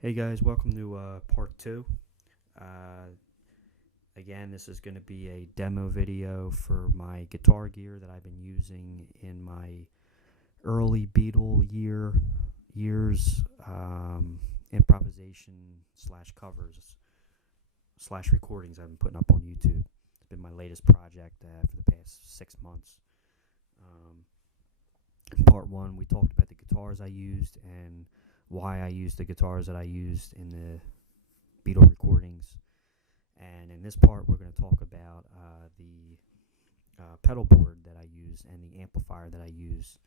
Hey guys, welcome to part two. Uh, Again, this is going to be a demo video for my guitar gear that I've been using in my early years, improvisation slash covers slash recordings I've been putting up on YouTube. It's been my latest project for the past 6 months. In part one, we talked about the guitars I used and why I used the guitars that I used in the Beatle recordings. And in this part, we're going to talk about the pedal board that I use and the amplifier that I use,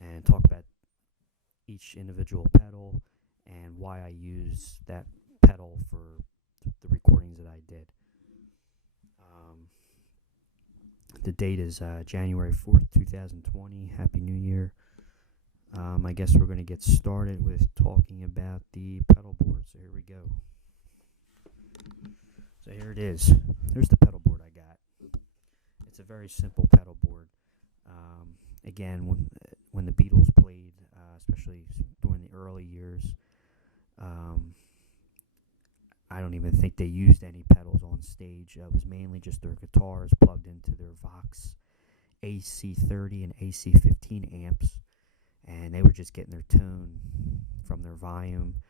and talk about each individual pedal and why I use that pedal for the recordings that I did. The date is January 4th, 2020. Happy New Year. I guess we're going to get started with talking about the pedal board. So here we go. So here it is. There's the pedal board I got. It's a very simple pedal board. Again, when the Beatles played, especially during the early years, I don't even think they used any pedals on stage. It was mainly just their guitars plugged into their Vox AC-30 and AC-15 amps, and they were just getting their tone from their volume,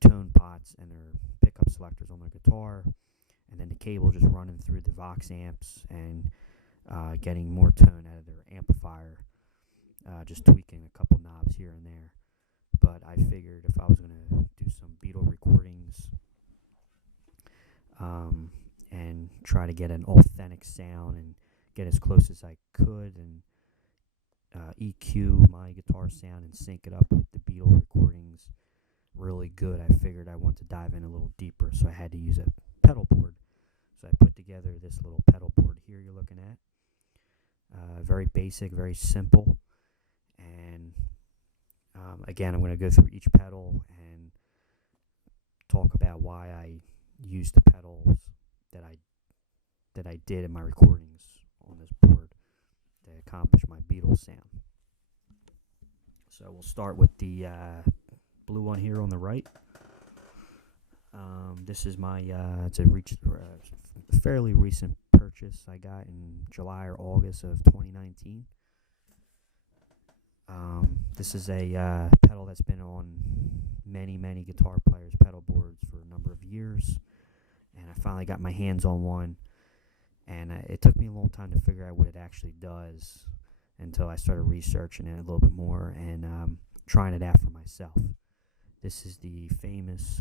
tone pots, and their pickup selectors on their guitar, and then the cable just running through the Vox amps and getting more tone out of their amplifier, just tweaking a couple knobs here and there. But I figured if I was going to do some Beatle recordings and try to get an authentic sound and get as close as I could and EQ my guitar sound and sync it up with the Beatle recordings really good, I figured I want to dive in a little deeper, so I had to use a pedal board. So I put together this little pedal board here you're looking at. Very basic, very simple, and again, I'm going to go through each pedal and talk about why I used the pedals that I did in my recordings on this board to accomplish my Beatles sound. So we'll start with the blue one here on the right. This is my it's a fairly recent purchase I got in July or August of 2019. This is a pedal that's been on many guitar players' pedal boards for a number of years, and I finally got my hands on one, and it took me a long time to figure out what it actually does until I started researching it a little bit more and trying it out for myself. This is the famous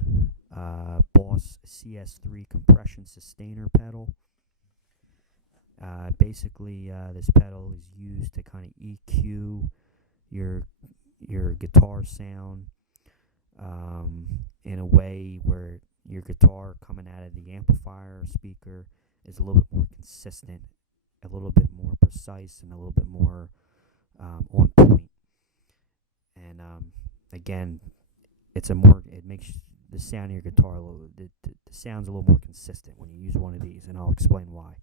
Boss CS3 compression sustainer pedal. Basically, this pedal is used to kind of EQ your guitar sound in a way where your guitar coming out of the amplifier or speaker is a little bit more consistent, a little bit more precise, and a little bit more on point. And again, it makes the sound of your guitar the sound's a little more consistent when you use one of these, and I'll explain why.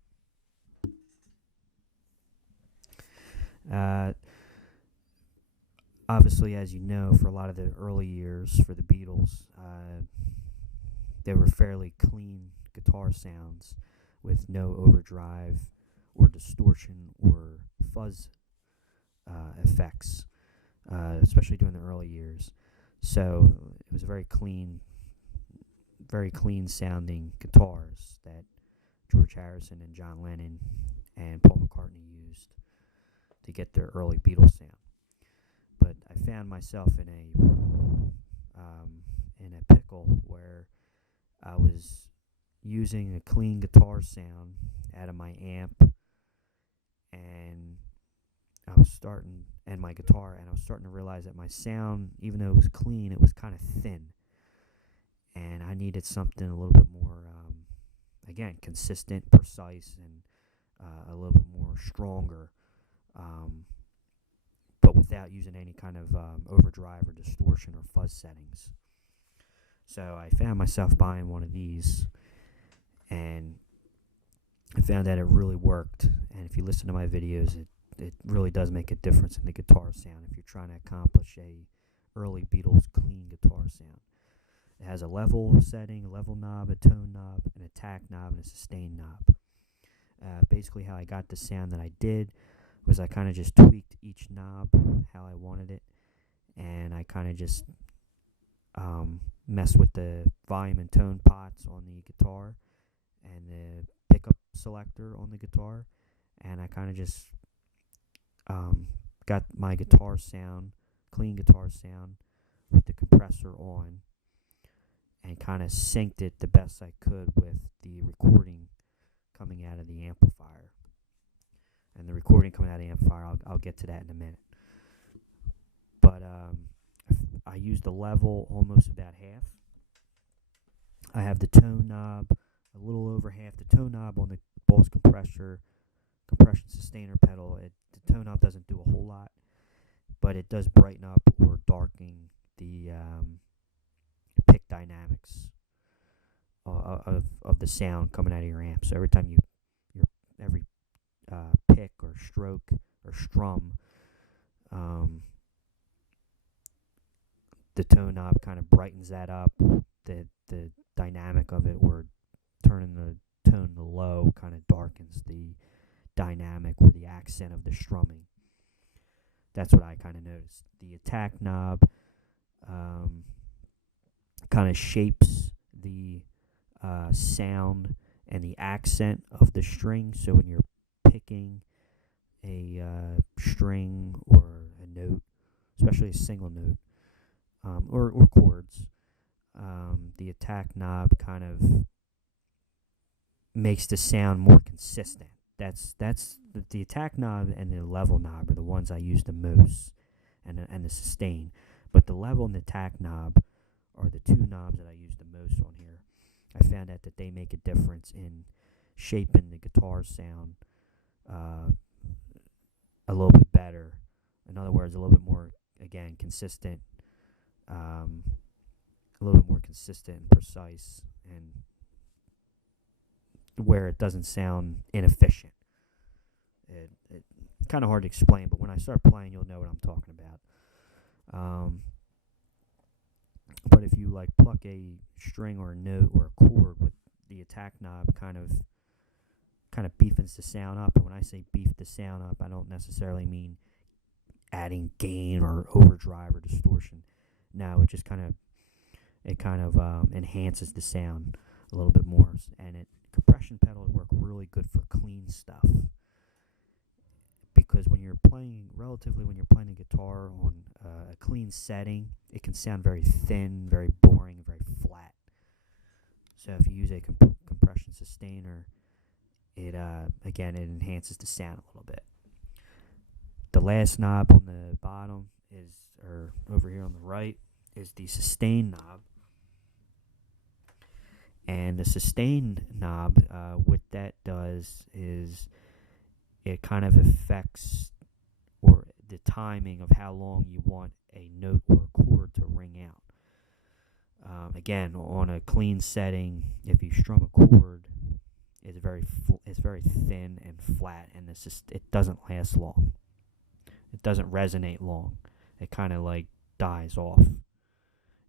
Obviously, as you know, for a lot of the early years for the Beatles, they were fairly clean guitar sounds with no overdrive or distortion or fuzz effects, especially during the early years. So it was very clean sounding guitars that George Harrison and John Lennon and Paul McCartney used to get their early Beatles sound. But I found myself in a pickle where I was using a clean guitar sound out of my amp and my guitar, and I was starting to realize that my sound, even though it was clean, it was kind of thin, and I needed something a little bit more, again, consistent, precise, and a little bit more stronger, but without using any kind of overdrive or distortion or fuzz settings. So I found myself buying one of these, and I found that it really worked. And if you listen to my videos, it really does make a difference in the guitar sound if you're trying to accomplish a early Beatles clean guitar sound. It has a level setting, a level knob, a tone knob, an attack knob, and a sustain knob. Basically, how I got the sound that I did was I kind of just tweaked each knob how I wanted it, and I kind of just messed with the volume and tone pots on the guitar and the pickup selector on the guitar, and I kind of just got my guitar sound, clean guitar sound, with the compressor on, and kind of synced it the best I could with the recording coming out of the amplifier. And the recording coming out of the amplifier, I'll get to that in a minute. But I used the level almost about half. I have the tone knob a little over half. The tone knob on the Boss compression sustainer pedal, the tone knob doesn't do a whole lot, but it does brighten up or darken the pick dynamics of the sound coming out of your amp. So every time every pick or stroke or strum, the tone knob kind of brightens that up. The dynamic of it, or turning the tone to low, kind of darkens the dynamic or the accent of the strumming. That's what I kind of noticed. The attack knob kind of shapes the sound and the accent of the string. So when you're picking a string or a note, especially a single note, or chords, the attack knob kind of makes the sound more consistent. That's the attack knob and the level knob are the ones I use the most, and the sustain. But the level and the attack knob are the two knobs that I use the most on here. I found out that they make a difference in shaping the guitar sound a little bit better. In other words, a little bit more, again, consistent, a little bit more consistent and precise, and where it doesn't sound inefficient. It's kind of hard to explain, but when I start playing, you'll know what I'm talking about. But if you like pluck a string or a note or a chord with the attack knob, kind of beefens the sound up. And when I say beef the sound up, I don't necessarily mean adding gain or overdrive or distortion. No, it just kind of enhances the sound a little bit more. And compression pedals work really good for clean stuff, because when you're playing the guitar on a clean setting, it can sound very thin, very boring, very flat. So if you use a compression sustainer, it enhances the sound a little bit. The last knob on the bottom or over here on the right, is the sustain knob. And the sustain knob, what that does is it kind of affects or the timing of how long you want a note or a chord to ring out. Again, on a clean setting, if you strum a chord, it's very thin and flat, and it doesn't last long. It doesn't resonate long. It kind of like dies off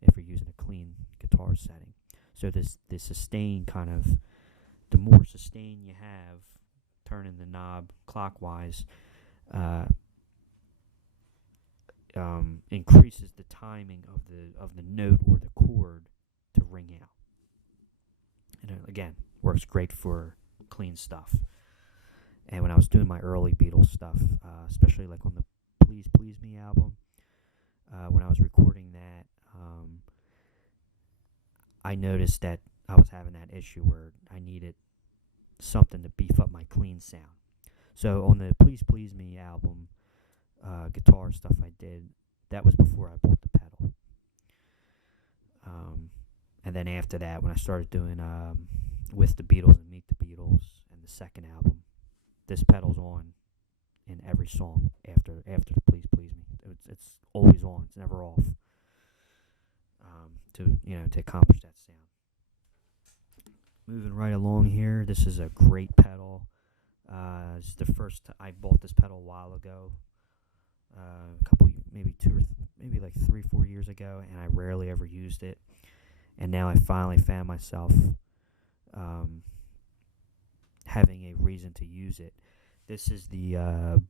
if you're using a clean guitar setting. So the sustain the more sustain you have, turning the knob clockwise, increases the timing of the note or the chord to ring out. And again, works great for clean stuff. And when I was doing my early Beatles stuff, especially like on the Please Please Me album, when I was recording that, I noticed that I was having that issue where I needed something to beef up my clean sound. So on the Please Please Me album, guitar stuff I did, that was before I bought the pedal. And then after that, when I started doing With the Beatles and Meet the Beatles and the second album, this pedal's on in every song after the Please Please Me. It's always on. It's never off. To accomplish that sound. Moving right along here, this is a great pedal. It's the first I bought this pedal a while ago, maybe 3-4 years ago, and I rarely ever used it. and now I finally found myself having a reason to use it. This is the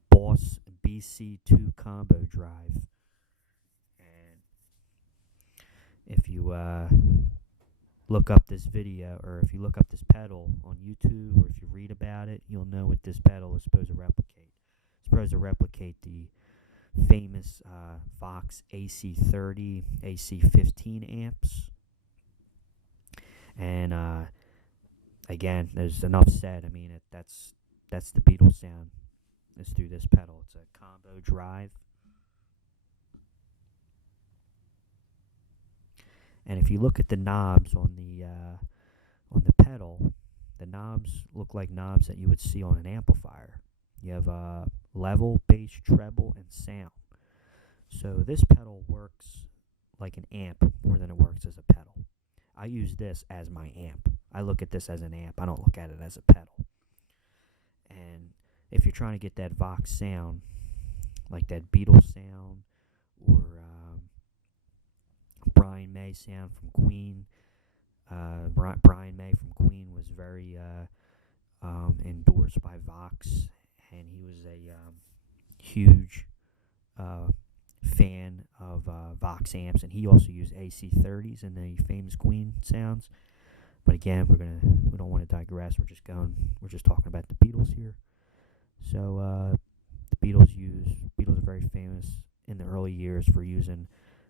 Boss BC2 combo drive, and if you look up this video, or if you look up this pedal on YouTube, or if you read about it, you'll know what this pedal is supposed to replicate. It's supposed to replicate the famous Vox AC-30 AC-15 amps. And again, there's enough said. I mean, that's the Beatles sound. It's through this pedal. It's a combo drive. And if you look at the knobs on the pedal, the knobs look like knobs that you would see on an amplifier. You have level, bass, treble, and sound. So this pedal works like an amp more than it works as a pedal. I use this as my amp. I look at this as an amp. I don't look at it as a pedal. And if you're trying to get that Vox sound, like that Beatles sound, or Brian May sound from Queen, Brian May from Queen was very endorsed by Vox, and he was a huge fan of Vox amps, and he also used AC-30s in the famous Queen sounds. But again, we don't want to digress. We're just talking about the Beatles here. So the Beatles are very famous in the early years for using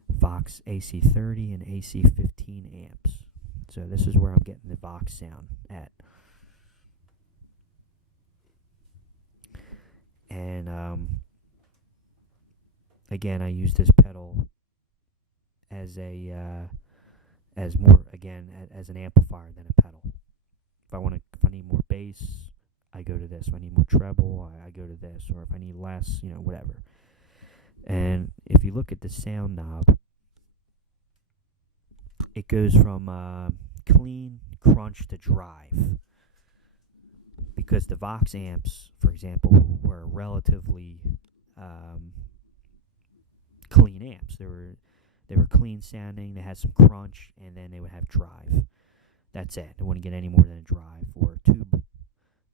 Vox AC-30 and AC-15 amps. So this is where I'm getting the Vox sound at. And again, I use this pedal as as an amplifier than a pedal. If I need more bass, I go to this. If I need more treble, I go to this. Or if I need less, whatever. And if you look at the sound knob, it goes from clean, crunch to drive. Because the Vox amps, for example, were relatively clean amps. They were clean sounding. They had some crunch, and then they would have drive. That's it. They wouldn't get any more than a drive or a tube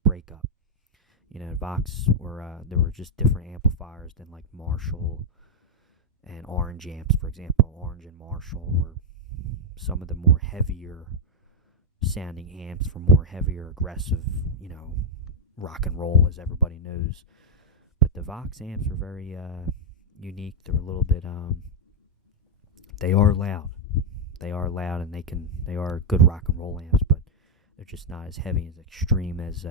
breakup. Vox there were just different amplifiers than like Marshall and Orange amps, for example. Orange and Marshall were some of the more heavier sounding amps for more heavier, aggressive, rock and roll, as everybody knows. But the Vox amps were very unique. They're a little bit they are loud. They are loud, and they are good rock and roll amps, but they're just not as heavy, as extreme as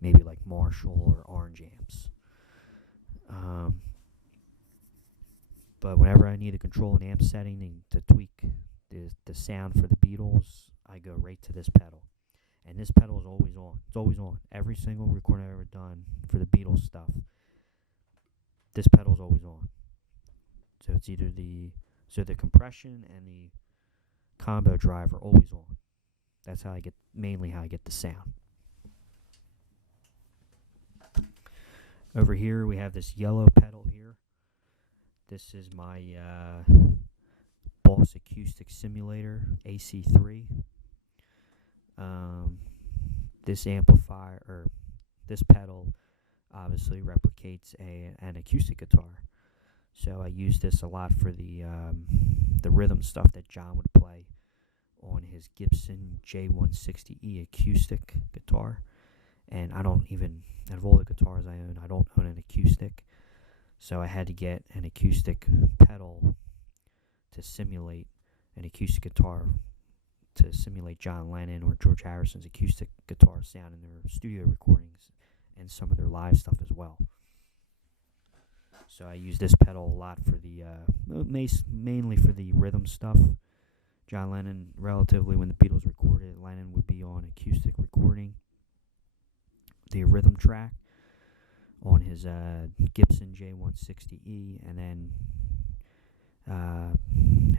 maybe like Marshall or Orange amps. But whenever I need to control an amp setting and to tweak the sound for the Beatles, I go right to this pedal. And this pedal is always on. It's always on. Every single recording I've ever done for the Beatles stuff, this pedal is always on. So it's either the compression and the combo drive are always on. That's mainly how I get the sound. Over here we have this yellow pedal here. This is my Boss Acoustic Simulator AC-3. This pedal obviously replicates an acoustic guitar. So I use this a lot for the rhythm stuff that John would play on his Gibson J-160E acoustic guitar. And out of all the guitars I own, I don't own an acoustic. So I had to get an acoustic pedal to simulate an acoustic guitar, to simulate John Lennon or George Harrison's acoustic guitar sound in their studio recordings and some of their live stuff as well. So I use this pedal a lot for the mainly for the rhythm stuff. John Lennon, relatively when the Beatles recorded, Lennon would be on acoustic recording the rhythm track on his Gibson J-160E, and then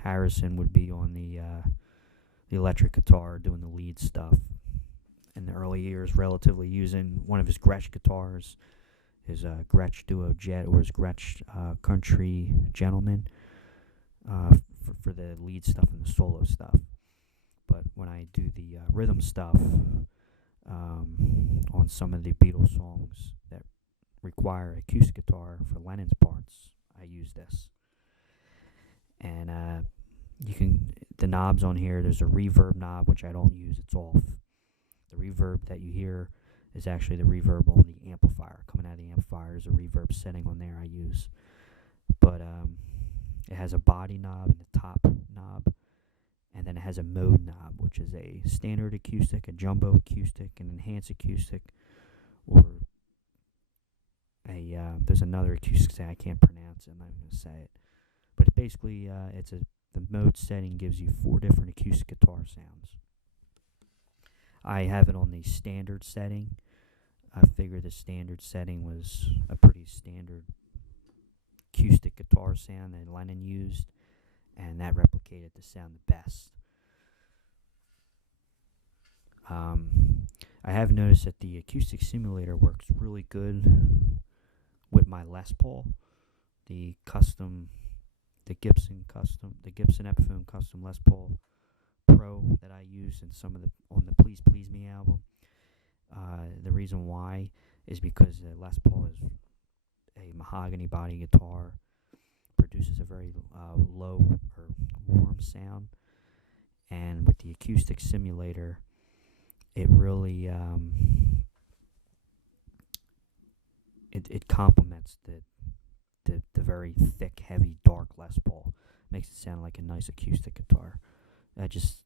Harrison would be on the electric guitar doing the lead stuff. In the early years, relatively using one of his Gretsch guitars, his Gretsch Duo Jet, or his Gretsch Country Gentlemen, for the lead stuff and the solo stuff. but when I do the rhythm stuff on some of the Beatles songs that require acoustic guitar for Lennon's parts, I use this. And the knobs on here, there's a reverb knob, which I don't use, it's off. The reverb that you hear is actually the reverb on the amplifier. Coming out of the amplifier is a reverb setting on there I use. But it has a body knob and a top knob, and then it has a mode knob, which is a standard acoustic, a jumbo acoustic, an enhanced acoustic, or there's another acoustic thing I can't pronounce it, I'm not going to say it. But basically, the mode setting gives you 4 different acoustic guitar sounds. I have it on the standard setting. I figured the standard setting was a pretty standard acoustic guitar sound that Lennon used, and that replicated the sound the best. I have noticed that the acoustic simulator works really good with my Les Paul, the Gibson Epiphone Custom Les Paul Pro that I used on the Please Please Me album. The reason why is because the Les Paul is a mahogany body guitar, produces a very low or warm sound, and with the acoustic simulator, it really it complements the very thick, heavy, dark Les Paul. Makes it sound like a nice acoustic guitar. I just,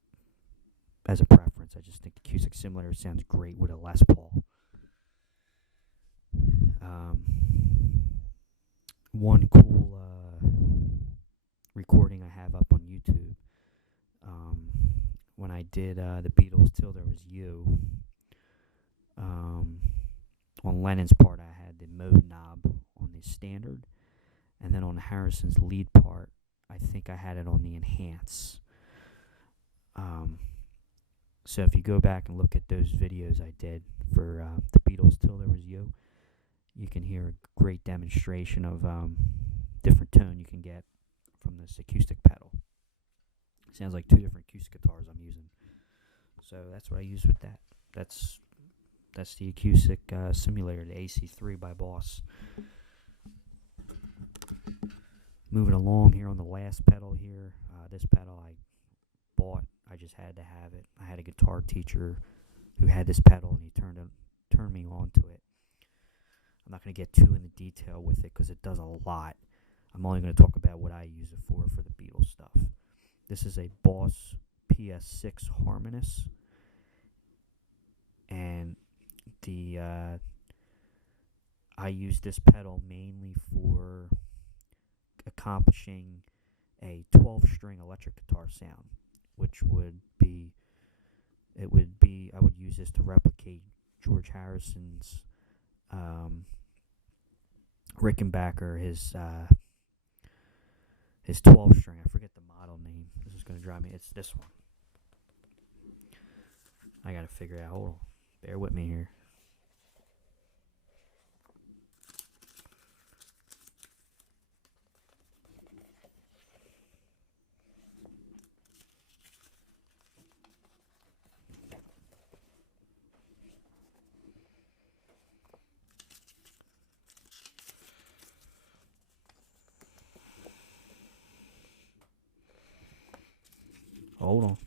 as a preference, I just think the acoustic simulator sounds great with a Les Paul. One cool recording I have up on YouTube, when I did the Beatles Till There Was You, on Lennon's part I had the mode knob on the standard, and then on Harrison's lead part I think I had it on the enhance. So if you go back and look at those videos I did for the Beatles Till There Was You, you can hear a great demonstration of different tone you can get from this acoustic pedal. Sounds like 2 different acoustic guitars I'm using. So that's what I use with that. That's the acoustic simulator, the AC-30 by Boss. Moving along here on the last pedal here. This pedal I bought. I just had to have it. I had a guitar teacher who had this pedal, and he turned me on to it. I'm not going to get too into detail with it because it does a lot. I'm only going to talk about what I use it for the Beatles stuff. This is a Boss PS6 Harmonious, and I use this pedal mainly for accomplishing a 12-string electric guitar sound, which I would use this to replicate George Harrison's Rickenbacker, his 12-string. I forget the model name. This is going to drive me. It's this one. I got to figure it out. Hold on. Bear with me here. Hold on.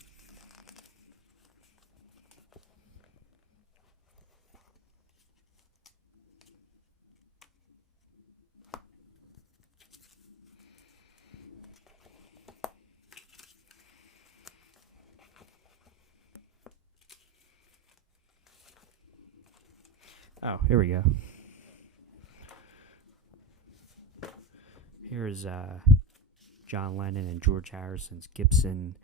Oh, here we go. Here's John Lennon and George Harrison's Gibson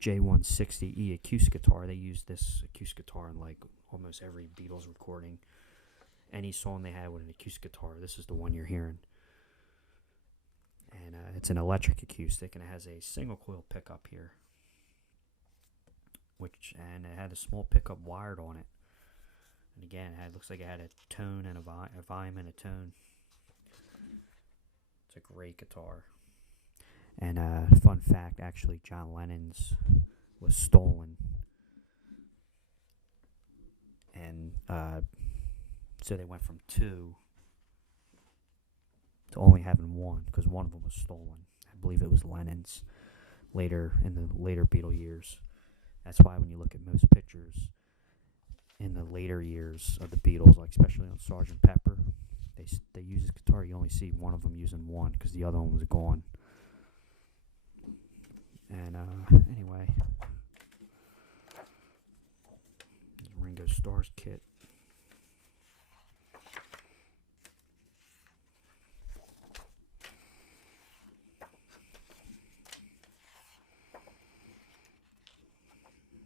J-160E acoustic guitar. They use this acoustic guitar in like almost every Beatles recording. Any song they had with an acoustic guitar, this is the one you're hearing. And it's an electric acoustic, and it has a single coil pickup here, and it had a small pickup wired on it. And again, it looks like it had a tone and a volume and a tone. It's a great guitar. And fun fact, actually, John Lennon's was stolen. And so they went from 2 to only having 1, because one of them was stolen. I believe it was Lennon's later, in the later Beatle years. That's why when you look at most pictures in the later years of the Beatles, like especially on Sgt. Pepper, they use this guitar. You only see one of them using one because the other one was gone. And anyway, Ringo Starr's kit.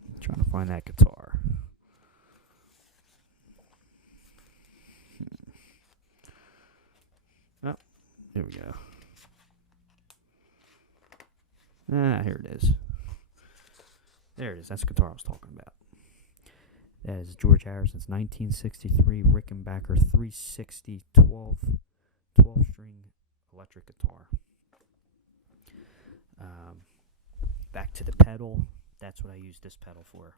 I'm trying to find that guitar. Oh, here we go. Here it is. There it is. That's the guitar I was talking about. That is George Harrison's 1963 Rickenbacker 360 12-string electric guitar. Back to the pedal. That's what I use this pedal for.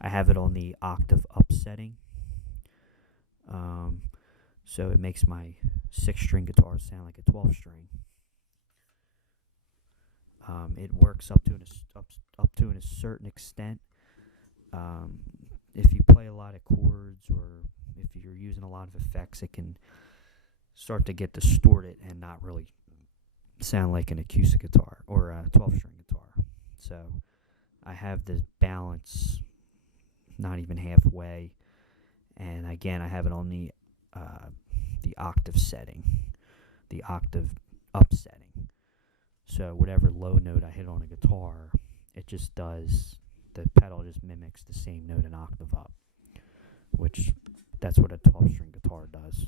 I have it on the octave up setting. So it makes my 6-string guitar sound like a 12-string. It works up to a certain extent. If you play a lot of chords or if you're using a lot of effects, it can start to get distorted and not really sound like an acoustic guitar or a 12-string guitar. So I have the balance not even halfway, and again I have it on the octave setting, the octave up setting. So whatever low note I hit on a guitar, it just does, the pedal just mimics the same note an octave up, which that's what a 12-string guitar does.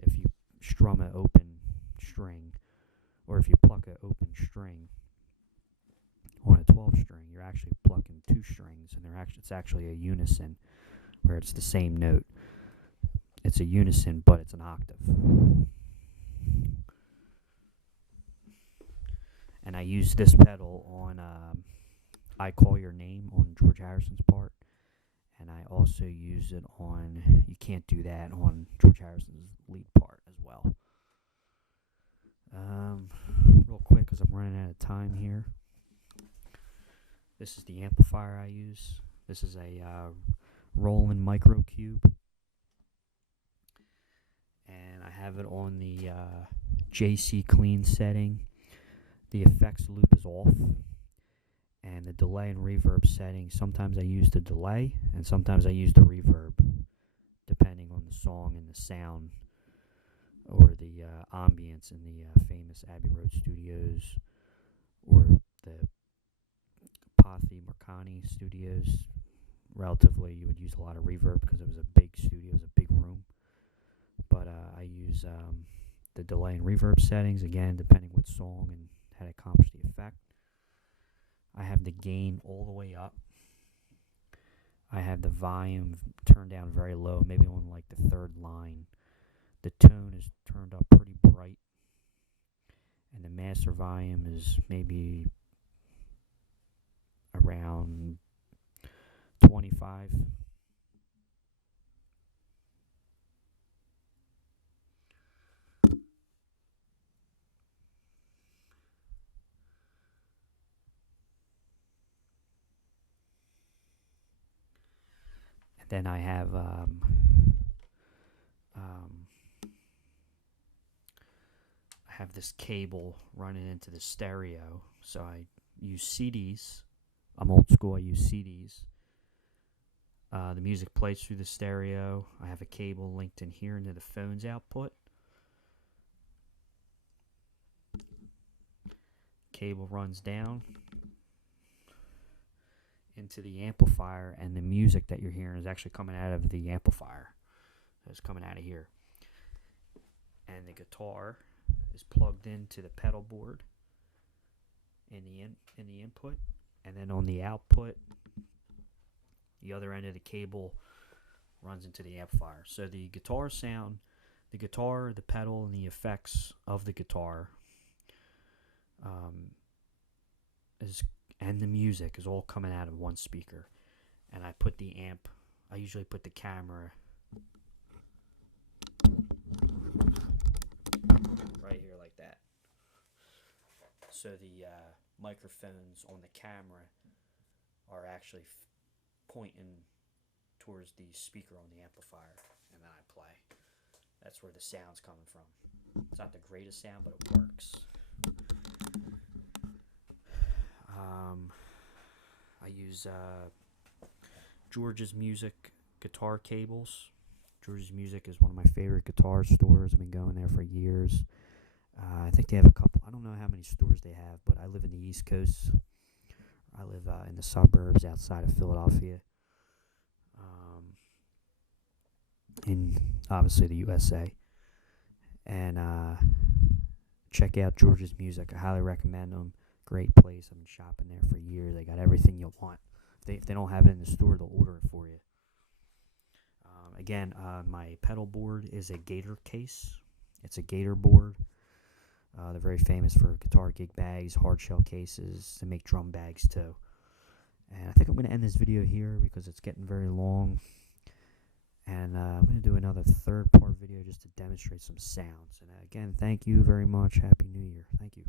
If you strum an open string, or if you pluck an open string on a 12-string, you're actually plucking 2 strings, and it's actually a unison, where it's the same note. It's a unison, but it's an octave. And I use this pedal on I Call Your Name on George Harrison's part. And I also use it on You Can't Do That on George Harrison's lead part as well. Real quick, because I'm running out of time here. This is the amplifier I use. This is a Roland Micro Cube. And I have it on the JC Clean setting. The effects loop is off, and the delay and reverb setting, sometimes I use the delay and sometimes I use the reverb, depending on the song and the sound or the ambience in the famous Abbey Road studios or the Paul McCartney studios. Relatively, you would use a lot of reverb because it was a big studio, it was a big room. But I use the delay and reverb settings, again, depending what song and how to accomplish the effect. I have the gain all the way up. I have the volume turned down very low, maybe on like the 3rd line. The tone is turned up pretty bright. And the master volume is maybe around 25. Then I have this cable running into the stereo. So I use CDs. I'm old school. I use CDs. The music plays through the stereo. I have a cable linked in here into the phone's output. Cable runs down into the amplifier, and the music that you're hearing is actually coming out of the amplifier. It's coming out of here. And the guitar is plugged into the pedal board in the input, and then on the output, the other end of the cable runs into the amplifier. So the guitar sound, the guitar, the pedal, and the effects of the guitar and the music is all coming out of one speaker. And I put the amp, I usually put the camera right here like that. So the microphones on the camera are actually pointing towards the speaker on the amplifier, and then I play. That's where the sound's coming from. It's not the greatest sound, but it works. I use George's Music guitar cables. George's Music is one of my favorite guitar stores. I've been going there for years. I think they have a couple. I don't know how many stores they have, but I live in the East Coast. I live in the suburbs outside of Philadelphia, in obviously the USA. And check out George's Music. I highly recommend them. Great place. I've been shopping there for years. They got everything you want. If they don't have it in the store, they'll order it for you. Again, my pedal board is a Gator case. It's a Gator board. They're very famous for guitar gig bags, hard shell cases. They make drum bags too. And I think I'm going to end this video here because it's getting very long. And I'm going to do another third part video just to demonstrate some sounds. And again, thank you very much. Happy New Year. Thank you.